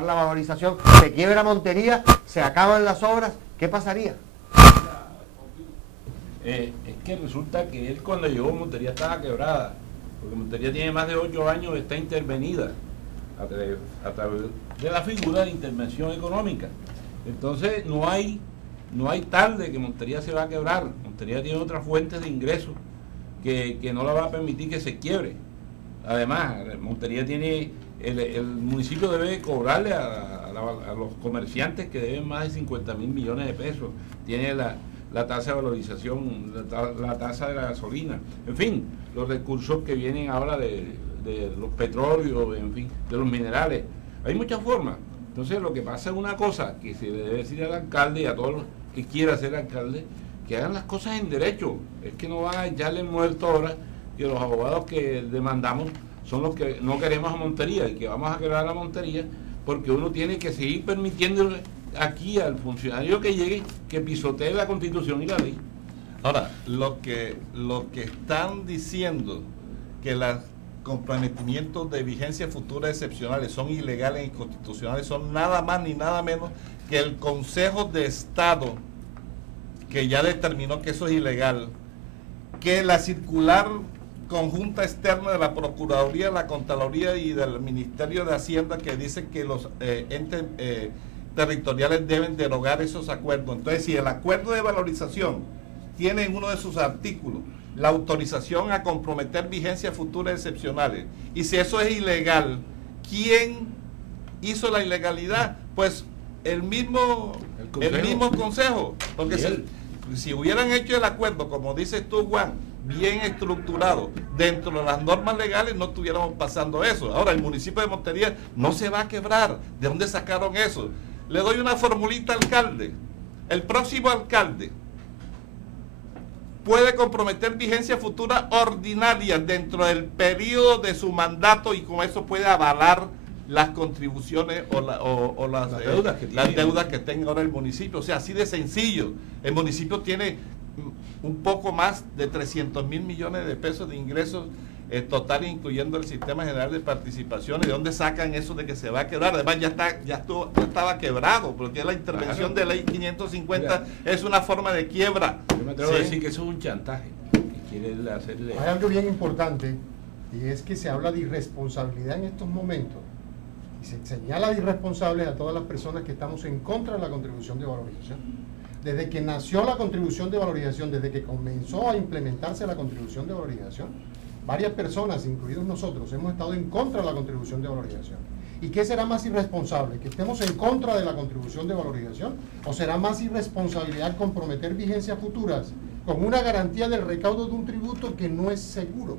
la valorización, se quiebra Montería, se acaban las obras, ¿qué pasaría? Es que resulta que él cuando llegó Montería estaba quebrada, porque Montería tiene más de 8 años, está intervenida a través de la figura de intervención económica. Entonces no hay tarde que Montería se va a quebrar. Montería tiene otras fuentes de ingresos que no la va a permitir que se quiebre. Además, Montería tiene, el municipio debe cobrarle a los comerciantes que deben más de 50.000 millones de pesos. Tiene la tasa de valorización, la tasa de la gasolina, en fin, los recursos que vienen ahora de los petróleos, en fin, de los minerales. Hay muchas formas. Entonces lo que pasa es una cosa que se le debe decir al alcalde y a todos los que quiera ser alcalde, que hagan las cosas en derecho. Es que no van a echarle el muerto ahora, que los abogados que demandamos son los que no queremos a Montería y que vamos a quebrar a Montería, porque uno tiene que seguir permitiéndole aquí al funcionario que llegue que pisotee la Constitución y la ley. Ahora, lo que están diciendo que los comprometimientos de vigencia futura excepcionales son ilegales e inconstitucionales son nada más ni nada menos que el Consejo de Estado, que ya determinó que eso es ilegal, que la circular conjunta externa de la Procuraduría, la Contraloría y del Ministerio de Hacienda, que dicen que los entes territoriales deben derogar esos acuerdos. Entonces, si el acuerdo de valorización tiene en uno de sus artículos la autorización a comprometer vigencias futuras excepcionales, y si eso es ilegal, ¿quién hizo la ilegalidad? Pues el mismo consejo, porque si hubieran hecho el acuerdo, como dices tú, Juan, bien estructurado, dentro de las normas legales, no estuviéramos pasando eso. Ahora, el municipio de Montería no se va a quebrar. ¿De dónde sacaron eso? Le doy una formulita al alcalde. El próximo alcalde puede comprometer vigencia futura ordinaria dentro del periodo de su mandato, y con eso puede avalar las contribuciones o las deudas que tenga ahora el municipio. O sea, así de sencillo. El municipio tiene un poco más de 300.000 millones de pesos de ingresos total, incluyendo el sistema general de participaciones. ¿De dónde sacan eso de que se va a quebrar? Además ya estaba quebrado, porque la intervención de ley 550 es una forma de quiebra. Yo me atrevo a decir que eso es un chantaje que quiere hacerle. Hay algo bien importante, y es que se habla de irresponsabilidad en estos momentos, y se señala de irresponsables a todas las personas que estamos en contra de la contribución de valorización. Desde que nació la contribución de valorización, desde que comenzó a implementarse la contribución de valorización, varias personas, incluidos nosotros, hemos estado en contra de la contribución de valorización. ¿Y qué será más irresponsable? ¿Que estemos en contra de la contribución de valorización? ¿O será más irresponsabilidad comprometer vigencias futuras con una garantía del recaudo de un tributo que no es seguro?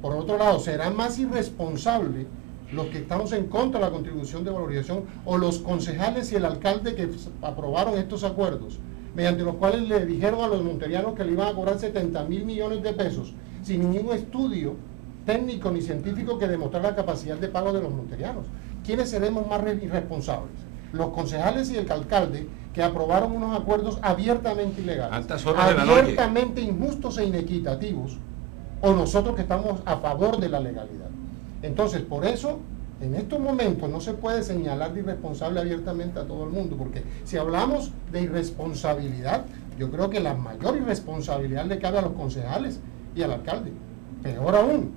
Por otro lado, ¿será más irresponsable los que estamos en contra de la contribución de valorización o los concejales y el alcalde que aprobaron estos acuerdos, mediante los cuales le dijeron a los monterianos que le iban a cobrar 70.000 millones de pesos sin ningún estudio técnico ni científico que demostrara la capacidad de pago de los monterianos? ¿Quiénes seremos más irresponsables? ¿Los concejales y el alcalde que aprobaron unos acuerdos abiertamente ilegales, abiertamente injustos e inequitativos, o nosotros que estamos a favor de la legalidad? Entonces, por eso, en estos momentos no se puede señalar de irresponsable abiertamente a todo el mundo, porque si hablamos de irresponsabilidad, yo creo que la mayor irresponsabilidad le cabe a los concejales y al alcalde. Peor aún,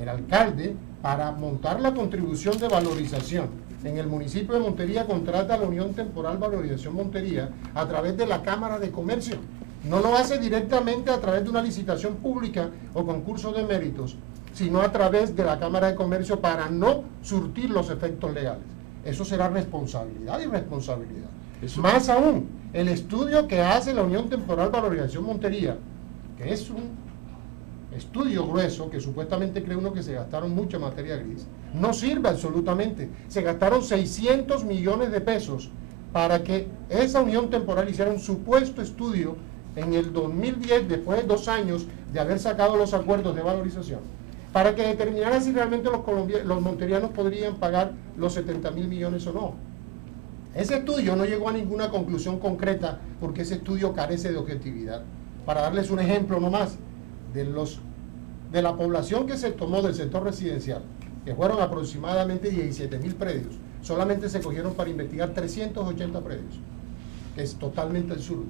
el alcalde, para montar la contribución de valorización en el municipio de Montería, contrata a la Unión Temporal Valorización Montería a través de la Cámara de Comercio. No lo hace directamente a través de una licitación pública o concurso de méritos, sino a través de la Cámara de Comercio, para no surtir los efectos legales. Eso será responsabilidad y responsabilidad. Más aún, el estudio que hace la Unión Temporal Valorización Montería, que es un estudio grueso, que supuestamente cree uno que se gastaron mucho en materia gris, no sirve absolutamente. Se gastaron 600 millones de pesos para que esa Unión Temporal hiciera un supuesto estudio en el 2010, después de 2 años de haber sacado los acuerdos de valorización, para que determinara si realmente los monterianos podrían pagar los 70.000 millones o no. Ese estudio no llegó a ninguna conclusión concreta, porque ese estudio carece de objetividad. Para darles un ejemplo nomás, de la población que se tomó del sector residencial, que fueron aproximadamente 17.000 predios, solamente se cogieron para investigar 380 predios, que es totalmente absurdo.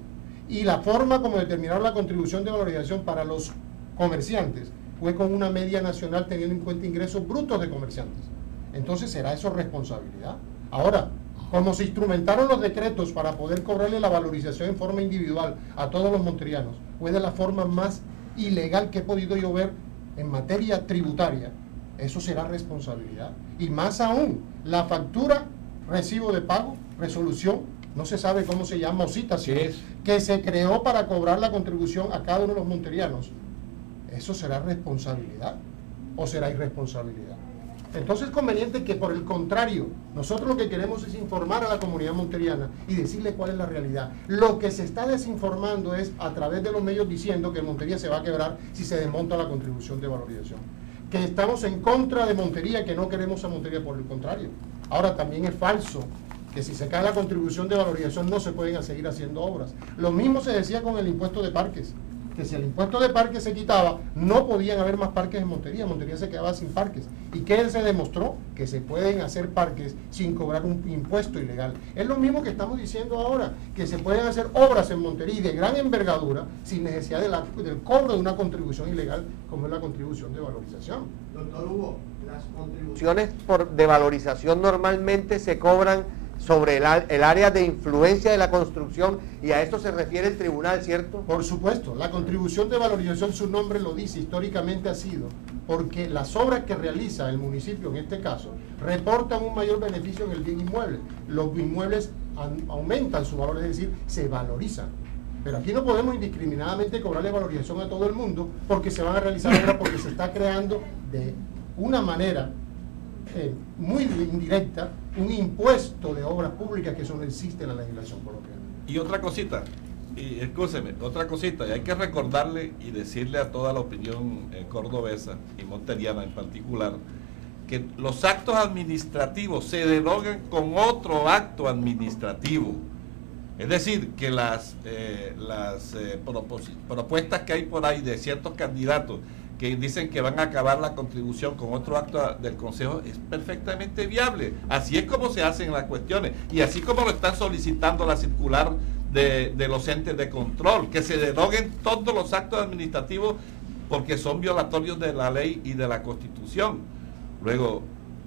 Y la forma como determinaron la contribución de valorización para los comerciantes fue con una media nacional teniendo en cuenta ingresos brutos de comerciantes. Entonces, ¿será eso responsabilidad? Ahora, como se instrumentaron los decretos para poder cobrarle la valorización en forma individual a todos los monterianos, fue de la forma más ilegal que he podido yo ver en materia tributaria. Eso será responsabilidad. Y más aún, la factura, recibo de pago, resolución, no se sabe cómo se llama, o citación, que se creó para cobrar la contribución a cada uno de los monterianos. ¿Eso será responsabilidad o será irresponsabilidad? Entonces es conveniente que, por el contrario, nosotros lo que queremos es informar a la comunidad monteriana y decirle cuál es la realidad. Lo que se está desinformando es a través de los medios diciendo que Montería se va a quebrar si se desmonta la contribución de valorización. Que estamos en contra de Montería, que no queremos a Montería, por el contrario. Ahora, también es falso que si se cae la contribución de valorización no se pueden seguir haciendo obras. Lo mismo se decía con el impuesto de parques, que si el impuesto de parques se quitaba, no podían haber más parques en Montería. Montería se quedaba sin parques. ¿Y qué se demostró? Que se pueden hacer parques sin cobrar un impuesto ilegal. Es lo mismo que estamos diciendo ahora, que se pueden hacer obras en Montería de gran envergadura sin necesidad del cobro de una contribución ilegal, como es la contribución de valorización. Doctor Hugo, las contribuciones de valorización normalmente se cobran sobre el área de influencia de la construcción, y a esto se refiere el tribunal, ¿cierto? Por supuesto, la contribución de valorización, su nombre lo dice, históricamente ha sido porque las obras que realiza el municipio, en este caso, reportan un mayor beneficio en el bien inmueble. Los inmuebles aumentan su valor, es decir, se valorizan. Pero aquí no podemos indiscriminadamente cobrarle valorización a todo el mundo porque se van a realizar obras, porque se está creando de una manera muy indirecta un impuesto de obras públicas, que eso no existe en la legislación colombiana. Y otra cosita, y escúcheme, otra cosita, y hay que recordarle y decirle a toda la opinión cordobesa y monteriana en particular, que los actos administrativos se derogan con otro acto administrativo. Es decir, que las propuestas que hay por ahí de ciertos candidatos que dicen que van a acabar la contribución con otro acto del Consejo es perfectamente viable. Así es como se hacen las cuestiones y así como lo están solicitando la circular de los entes de control, que se deroguen todos los actos administrativos porque son violatorios de la ley y de la Constitución. Luego,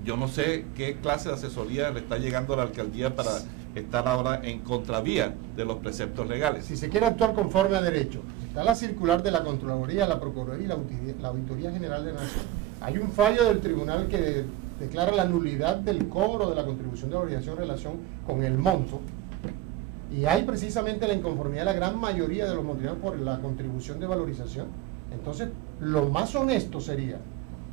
yo no sé qué clase de asesoría le está llegando a la alcaldía para estar ahora en contravía de los preceptos legales. Si se quiere actuar conforme a derecho, está la circular de la Contraloría, la Procuraduría y la Auditoría General de la Nación. Hay un fallo del tribunal que declara la nulidad del cobro de la contribución de valorización en relación con el monto, y hay precisamente la inconformidad de la gran mayoría de los monterianos por la contribución de valorización. Entonces, lo más honesto sería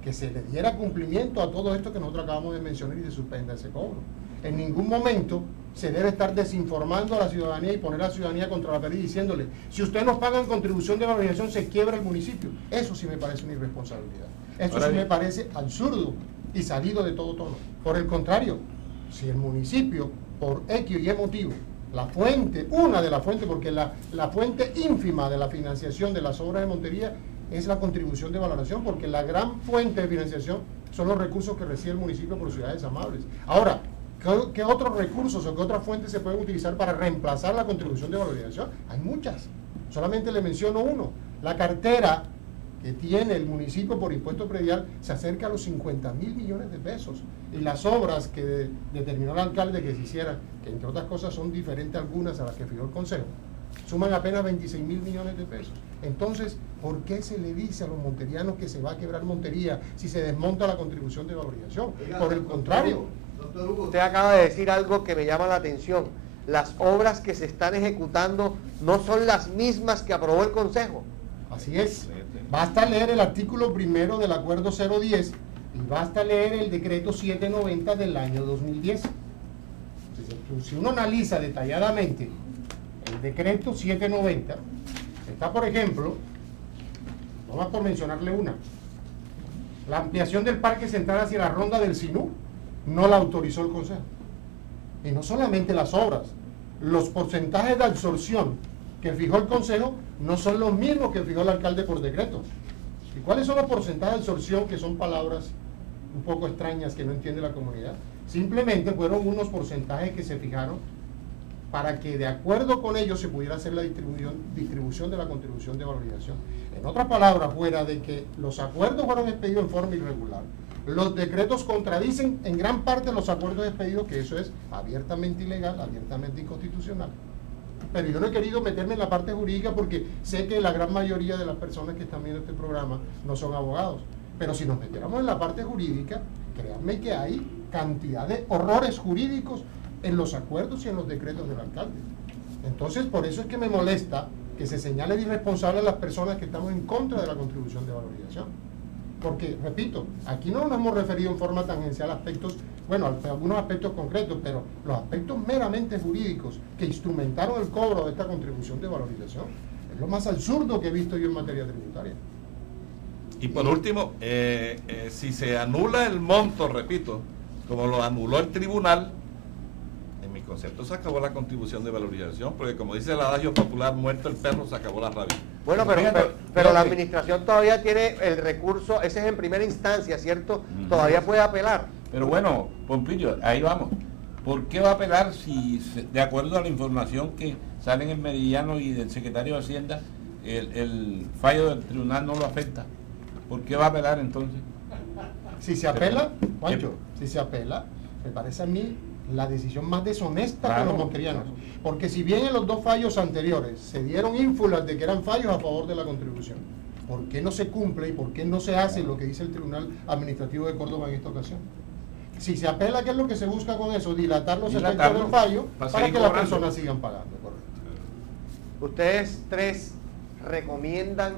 que se le diera cumplimiento a todo esto que nosotros acabamos de mencionar y se suspenda ese cobro. En ningún momento se debe estar desinformando a la ciudadanía y poner a la ciudadanía contra la pared diciéndole, si ustedes no pagan contribución de valorización se quiebra el municipio. Eso sí me parece una irresponsabilidad. Eso sí me parece absurdo y salido de todo tono. Por el contrario, si el municipio, por X y Y motivo, la fuente, una de las fuentes, porque la fuente ínfima de la financiación de las obras de Montería es la contribución de valoración, porque la gran fuente de financiación son los recursos que recibe el municipio por ciudades amables. Ahora, ¿qué otros recursos o qué otras fuentes se pueden utilizar para reemplazar la contribución de valorización? Hay muchas. Solamente le menciono uno. La cartera que tiene el municipio por impuesto predial se acerca a los 50.000 millones de pesos. Y las obras que determinó el alcalde que se hicieran, que entre otras cosas son diferentes algunas a las que fijó el Consejo, suman apenas 26.000 millones de pesos. Entonces, ¿por qué se le dice a los monterianos que se va a quebrar Montería si se desmonta la contribución de valorización? Por el contrario. Doctor Hugo, usted acaba de decir algo que me llama la atención. Las obras que se están ejecutando no son las mismas que aprobó el Consejo. Así es. Basta leer el artículo primero del acuerdo 010 y basta leer el decreto 790 del año 2010. Si uno analiza detalladamente el decreto 790, está, por ejemplo, vamos por mencionarle una, la ampliación del parque central hacia la ronda del Sinú no la autorizó el Consejo. Y no solamente las obras, los porcentajes de absorción que fijó el Consejo no son los mismos que fijó el alcalde por decreto. ¿Y cuáles son los porcentajes de absorción, que son palabras un poco extrañas que no entiende la comunidad? Simplemente fueron unos porcentajes que se fijaron para que de acuerdo con ellos se pudiera hacer la distribución de la contribución de valorización. En otras palabras, fuera de que los acuerdos fueron expedidos en forma irregular, los decretos contradicen en gran parte los acuerdos expedidos, que eso es abiertamente ilegal, abiertamente inconstitucional. Pero yo no he querido meterme en la parte jurídica porque sé que la gran mayoría de las personas que están viendo este programa no son abogados. Pero si nos metiéramos en la parte jurídica, créanme que hay cantidad de horrores jurídicos en los acuerdos y en los decretos del alcalde. Entonces, por eso es que me molesta que se señale de irresponsable a las personas que estamos en contra de la contribución de valorización. Porque, repito, aquí no nos hemos referido en forma tangencial a aspectos, bueno, a algunos aspectos concretos, pero los aspectos meramente jurídicos que instrumentaron el cobro de esta contribución de valorización es lo más absurdo que he visto yo en materia tributaria. Y por último, si se anula el monto, repito, como lo anuló el tribunal, en mi concepto se acabó la contribución de valorización, porque como dice el adagio popular, muerto el perro, se acabó la rabia. Bueno, pero la administración todavía tiene el recurso, ese es en primera instancia, ¿cierto? Todavía puede apelar. Pero bueno, Pompilio, ahí vamos. ¿Por qué va a apelar si, de acuerdo a la información que sale en el Meridiano y del secretario de Hacienda, el fallo del tribunal no lo afecta? ¿Por qué va a apelar entonces? Si se apela, Juancho, si se apela, me parece a mí la decisión más deshonesta con los monterianos. Porque si bien en los dos fallos anteriores se dieron ínfulas de que eran fallos a favor de la contribución, ¿por qué no se cumple y por qué no se hace lo que dice el Tribunal Administrativo de Córdoba en esta ocasión? Si se apela, ¿qué es lo que se busca con eso? Dilatar los efectos del fallo para que las personas sigan pagando. Correcto. Ustedes tres recomiendan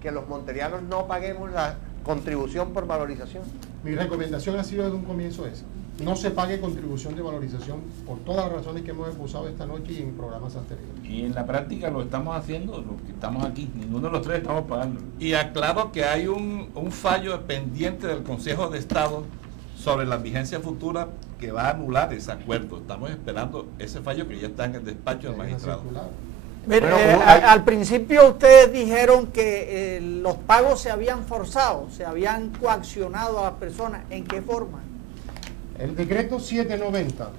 que los monterianos no paguemos la contribución por valorización. Mi recomendación ha sido desde un comienzo esa. No se pague contribución de valorización por todas las razones que hemos expuesto esta noche y en programas anteriores. Y en la práctica lo estamos haciendo, los que estamos aquí, ninguno de los tres estamos pagando. Y aclaro que hay un fallo pendiente del Consejo de Estado sobre la vigencia futura que va a anular ese acuerdo. Estamos esperando ese fallo que ya está en el despacho del magistrado. Bueno, al principio ustedes dijeron que los pagos se habían forzado, se habían coaccionado a las personas. ¿En qué forma? El decreto 790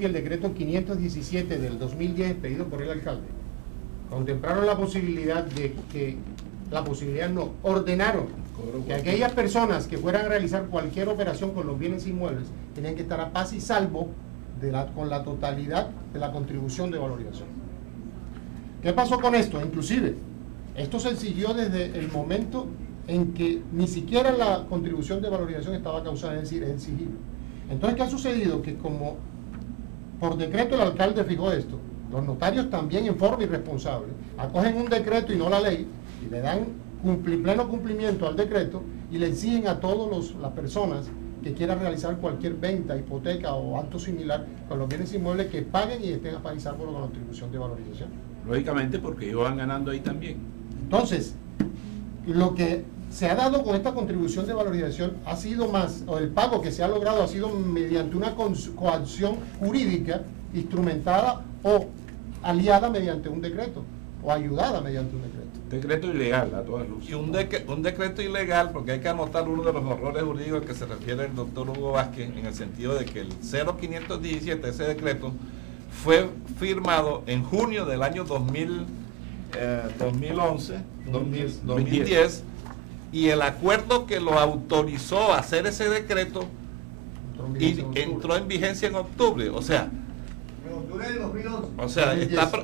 y el decreto 517 del 2010 expedido por el alcalde contemplaron la posibilidad ordenaron que aquellas personas que fueran a realizar cualquier operación con los bienes inmuebles tenían que estar a paz y salvo con la totalidad de la contribución de valorización. ¿Qué pasó con esto? Inclusive, esto se siguió desde el momento en que ni siquiera la contribución de valorización estaba causada, es decir, el sigilo. Entonces, ¿qué ha sucedido? Que como por decreto el alcalde fijó esto, los notarios también en forma irresponsable acogen un decreto y no la ley y le dan pleno cumplimiento al decreto y le exigen a todas las personas que quieran realizar cualquier venta, hipoteca o acto similar con los bienes inmuebles que paguen y estén a paz y salvo con la contribución de valorización. Lógicamente, porque ellos van ganando ahí también. Entonces, lo que se ha dado con esta contribución de valorización ha sido más, o el pago que se ha logrado ha sido mediante una coacción jurídica instrumentada o aliada mediante un decreto, o ayudada mediante un decreto. Decreto ilegal a todas luces. Y un decreto ilegal, porque hay que anotar uno de los horrores jurídicos al que se refiere el doctor Hugo Vázquez, en el sentido de que el 0517, ese decreto, fue firmado en junio del año 2010, y el acuerdo que lo autorizó a hacer ese decreto entró en vigencia en octubre. O sea,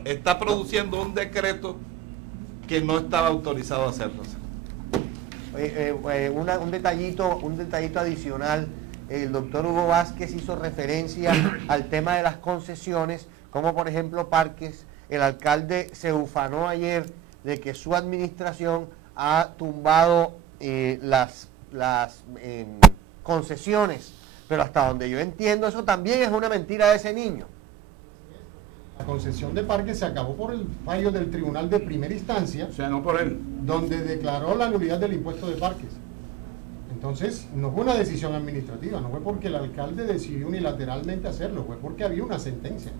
está produciendo un decreto que no estaba autorizado a hacerlo. Un detallito adicional. El doctor Hugo Vázquez hizo referencia al tema de las concesiones, como por ejemplo Parques. El alcalde se ufanó ayer de que su administración ha tumbado las concesiones, pero hasta donde yo entiendo eso también es una mentira de ese niño. La concesión de Parques se acabó por el fallo del tribunal de primera instancia, O sea, no por él. donde declaró la nulidad del impuesto de Parques. Entonces, no fue una decisión administrativa, no fue porque el alcalde decidió unilateralmente hacerlo, fue porque había una sentencia.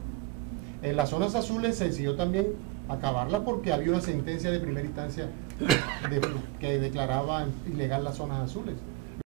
En las zonas azules se decidió también acabarla porque había una sentencia de primera instancia que declaraba ilegal las zonas azules.